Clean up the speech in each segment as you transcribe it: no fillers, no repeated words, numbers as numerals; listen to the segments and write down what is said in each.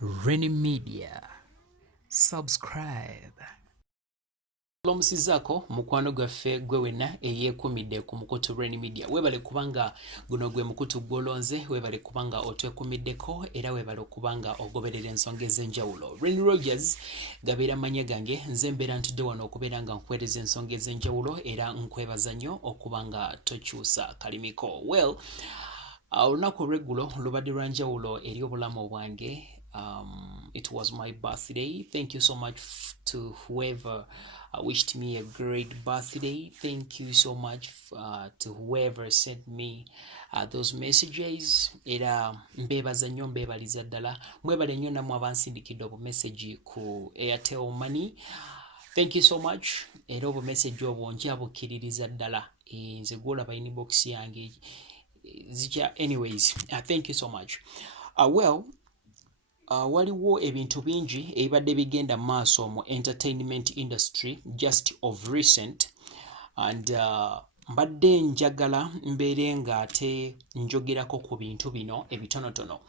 Reni Media. Subscribe. Lomusizako mukwano gwaffe gwe wenna eyekumidde ku mukutu Reni Media. Webale kubanga guno gwe mukutu gwolonze, webale kubanga otwekumiddeko era webale kubanga ogoberera ensonga ez'enjawulo. Reni Rogers gabeera manya gange, nze mbeera ntudde wano okubeera nga nkwetereza ensonga ez'enjawulo era nkwebaza nnyo okubanga tokyusa kalimiko. Well, olunaku olw'eggulo lubadde lwa njawulo eri obulamu bwange. It was my birthday. Thank you so much to whoever wished me a great birthday. Thank you so much to whoever sent me those messages. Era mbebaza nnyo, mbebaliza ddala. Mwebale nnyo namwe abansindikidde obumessage ku Airtel Money. Thank you so much. Era obumessage obwo njabukkiririza ddala. Nze gwolaba inbox yange. Anyways, thank you so much. Well, waliwo ebintu bingi ebibadde bigenda maaso mu entertainment industry just of recent, and mbadde njagala mbeere nga ate njogerako ku bintu bino ebitonotono.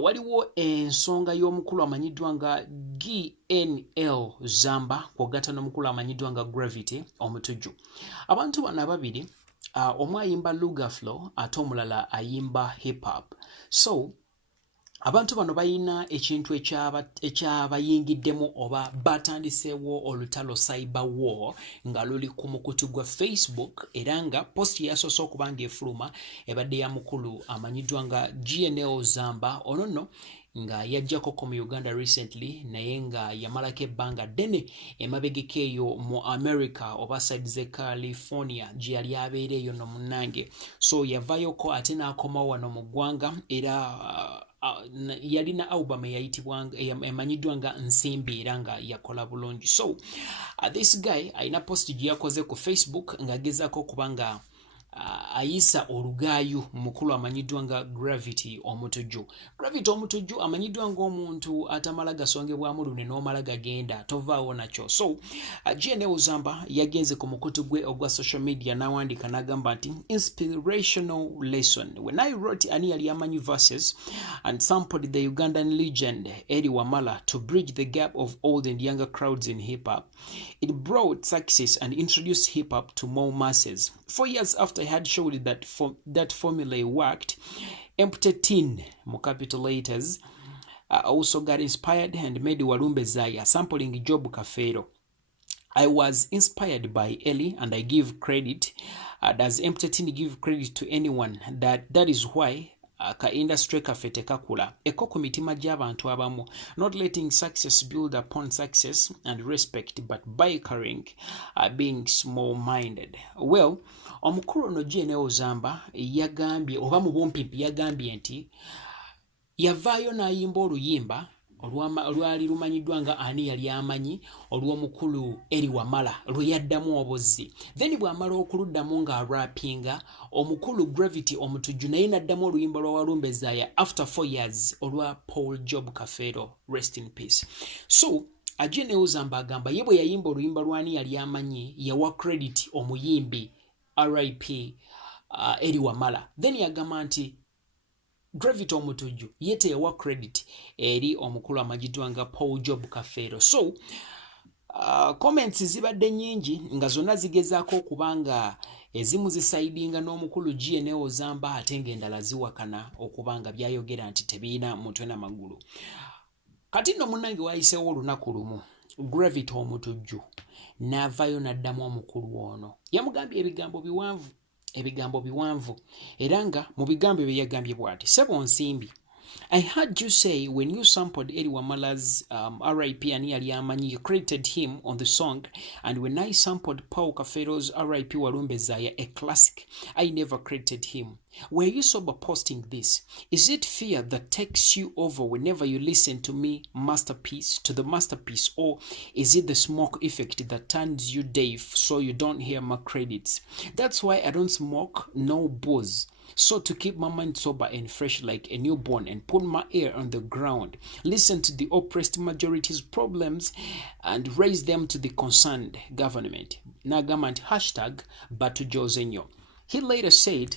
Waliwo ensonga y'omukulu amanyiddwa nga GNL ZAMBA kwogatta n'omukulu amanyiddwa nga Gravity OMUTUJJU. Abantu bano ababiri, omu ayimba Luga Flow ate omulala ayimba hip hop. So abantu bano bayina ekintu ekyabayingiddemu oba batandiseewo olutalo cyber war nga luli ku mukutu gwa Facebook, era nga post yasoose okuba ng'efuluma ebadde ya mukulu amanyiddwa nga GNL ZAMBA. Ono nno nga yajjako mu Uganda recently, naye nga yamalako ebbanga ddene emabegeko eyo mu America oba side ze California gye yali abeera eyo no munnange. So yavayoko ate n'akomawo wano mu ggwanga, era yalina album eyayitibwanga emanyiddwa nga Nsimbi era nga yakola bulungi. So this guy ayina post gye yakoze ku Facebook ng'agezaako okuba nga ayisa olugaayu mukulu amanyiddwa nga Gravity OMUTUJJU. Gravity OMUTUJJU amanyiddwa ng'omuntu atamala gasongebwamu lune n'omala gagenda tovaawo nakyo. So GNL ZAMBA yagenze ku mukutu gwe ogwa social media n'awandiika n'agamba nti inspirational lesson. When I wrote ani yali amanyi verses and sampled the Ugandan legend Eddie Wamala to bridge the gap of old and younger crowds in hip hop, it brought success and introduced hip hop to more masses. 4 years after I had showed that formula worked, Empty Tin, more capital letters, also got inspired and made Walumbe Zaya, sampling Job Kafero. I was inspired by Ellie, and I give credit. Does Empty Tin give credit to anyone? That is why ka industry kafete kakula eko ku mitima gy'abantu abamu, not letting success build upon success and respect, but bickering, being small-minded. Well, omukulu no GNL ZAMBA yagambye oba mu bumpimpi yagambye nti yavaayo n'ayimba oluyimba olwali lumanyiddwa nga ani yali amanyi olw'omukulu Eri Wamala lwe yaddamu obuzzi. Then bw'amala okuluddamu ng'arapinga omukulu Gravity OMUTUJJU naye n'addamu oluyimba lwa Walumbe Zaya after 4 years olwa Paul Job Kafero, rest in peace. So GNL ZAMBA agamba ye bwe yayimba oluyimba lwani yali amanyi yawa credit omuyimbi RIP Eri Wamala. Then yagamba nti Gravity OMUTUJJU yete yawa credit eri omukulu amajiddwa nga Paul Job Kafero. So comments zibadde nyingi nga zonna zigezaako okubanga ezimu zisaidinga n'omukulu GNL ZAMBA ate ng'endala ziwakana okubanga byayogera nti tebiina mutwe na magulu. Kati nno munnange wayiseewo olunaku lumu Gravity OMUTUJJU n'avaayo n'addamu omukulu ono, yamugambye ebigambo biwanvu era nga mu bigambo bye yagambye bw'ati: Sebo Nsimbi, I heard you say when you sampled Eddie Wamala's RIP and yali amanyi, you credited him on the song, and when I sampled Paul Kafero's RIP Walumbe Zaya, a classic, I never credited him. Were you sober posting this? Is it fear that takes you over whenever you listen to the masterpiece, or is it the smoke effect that turns you deaf so you don't hear my credits? That's why I don't smoke no booze. So to keep my mind sober and fresh like a newborn and put my ear on the ground, listen to the oppressed majority's problems and raise them to the concerned government. Nagamant #Batujozenyo. He later said,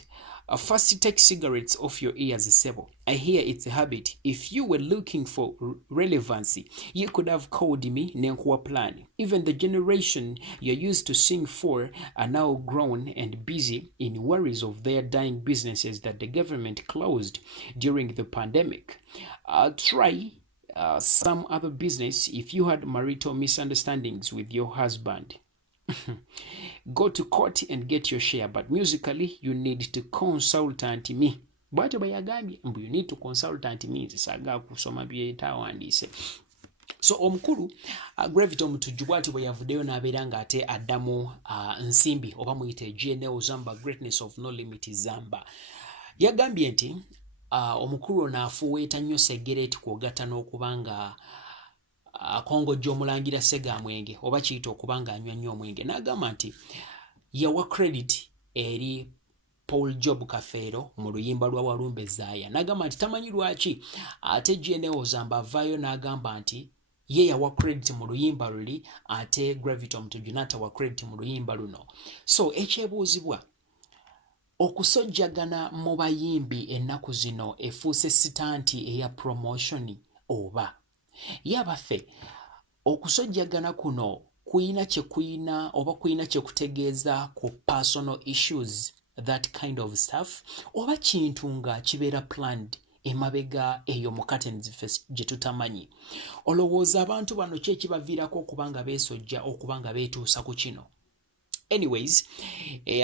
First, take cigarettes off your ears, Sebo. I hear it's a habit. If you were looking for relevancy, you could have called me Nenkwa Plan. Even the generation you're used to sing for are now grown and busy in worries of their dying businesses that the government closed during the pandemic. Try some other business if you had marital misunderstandings with your husband. Go to court and get your share, but musically you need to consult me. Bwatyo bayagambye mbu you need to consult me. Saga kusoma byetawandise. So omukulu Gravity OMUTUJJU bwatyo bwe yavuddeyo n'abeera ng'ate addamu nsimbi oba muyite GNL ZAMBA greatness of no limit ZAMBA. Yagambye nti omukulu ono afuweeta nnyo segereti kwogatta n'okubanga akongojja omulangira Ssegamwenge oba kiyita okubanga anywa nnyo omwenge. N'agamba nti yawa credit eri Paul Job Kafeero mu luyimba lwa Walumbe Zaaya. N'agamba nti tamanyi lwaki ate GNL ZAMBA avaayo n'agamba nti ye yawa credit mu luyimba luli ate Gravity OMUTUJJU n'atawa credit mu luyimba luno. So ekyebuuzibwa, okusojjagana mu bayimbi ennaku zino efuuse sitanti eya promotion oba yabaffe okusojjagana kuno kuyina kye kuyina oba kuyina kye kutegeeza ku personal issues, that kind of stuff, oba kintu nga kibeera planned emabega eyo mu curtains fest gye tutamanyi. Olowooza abantu bano ki ekibaviirako okubanga beesojja okubanga beetuusa ku kino? Anyways,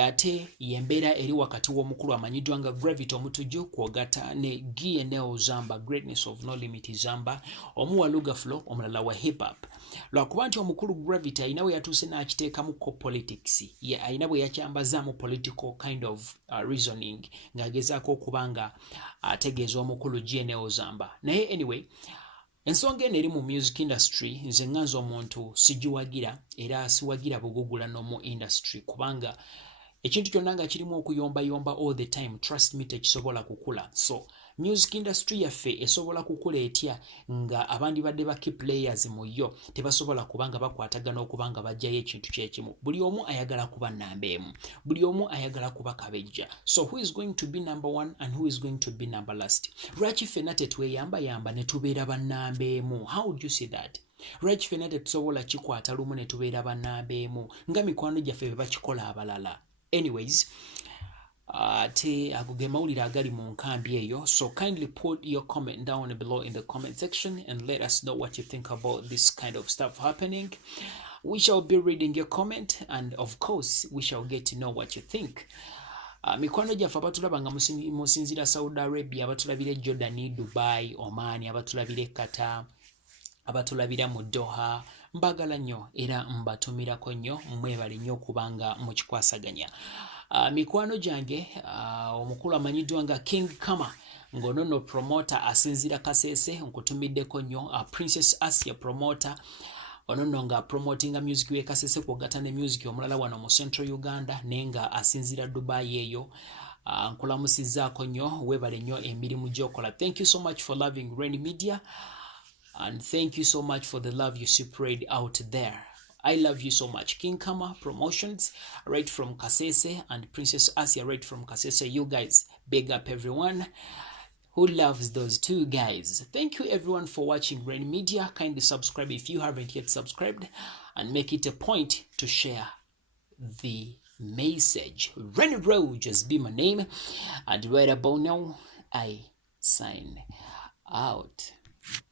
ate yembeera eri wakati w'omukulu amanyiddwa nga Gravity OMUTUJJU kwogata ne GNL ZAMBA greatness of no limit ZAMBA, omu wa Luga Flow omulala wa hip hop. Lwakuba nti omukulu Gravity ayina bwe yatuuse n'akiteekamu ko politics, ayina bwe yakyambazaamu political kind of reasoning ng'agezaako okubanga ategeeza omukulu GNL ZAMBA. Naye anyway, ensonga eno eri mu music industry nze nganza omuntu sigiwagira era siwagira bugugula n'omu industry kubanga ekintu kyonna nga kirimu okuyombayomba all the time, trust me, tekisobola kukula. So music industry yaffe esobola kukula etya nga abandi badde ba key players mu yo tebasobola kubanga bakwatagana okubanga bajjayo ekintu kyekimu. Buli omu ayagala kuba namba emu, buli omu ayagala kuba kabejja. So who is going to be number one and who is going to be number last? Lwaki ffenna tetweyamba ne tubeera bannamba emu? How would you see that? Lwaki ffenna tetusobola kikwata lumu ne tubeera bannamba emu nga mikwano gyaffe bwe bakikola abalala? Anyways, ago ge mawulire agali mu nkambi eyo. So kindly put your comment down below in the comment section and let us know what you think about this kind of stuff happening. We shall be reading your comment and of course we shall get to know what you think. Mikwano gyaffe abatulaba nga musinzira Saudi Arabia, abatulabire Jordan, Dubai, Oman, abatulabire Qatar, abatulabira mu Doha, mbagala nnyo era mbatumirako nnyo, mwebale nnyo kubanga mukikwasaganya. Mikwano gyange omukulu amanyiddwa nga King Kama ngonono promoter asinzira Kasese nkutumiddeko nnyo. Princess Asia promoter onono nga promotinga music we Kasese kwogata ne music omulala wano mu Central Uganda nenga asinzira Dubai eyo. Nkulamusizaako nnyo, webale nnyo emirimu gy'okola. Thank you so much for loving Rainy Media. And thank you so much for the love you spread out there. I love you so much. King Kama Promotions right from Kasese and Princess Asia right from Kasese. You guys, big up everyone who loves those two guys. Thank you everyone for watching Rainy Media. Kindly subscribe if you haven't yet subscribed and make it a point to share the message. Rainy Road just be my name. And right about now, I sign out.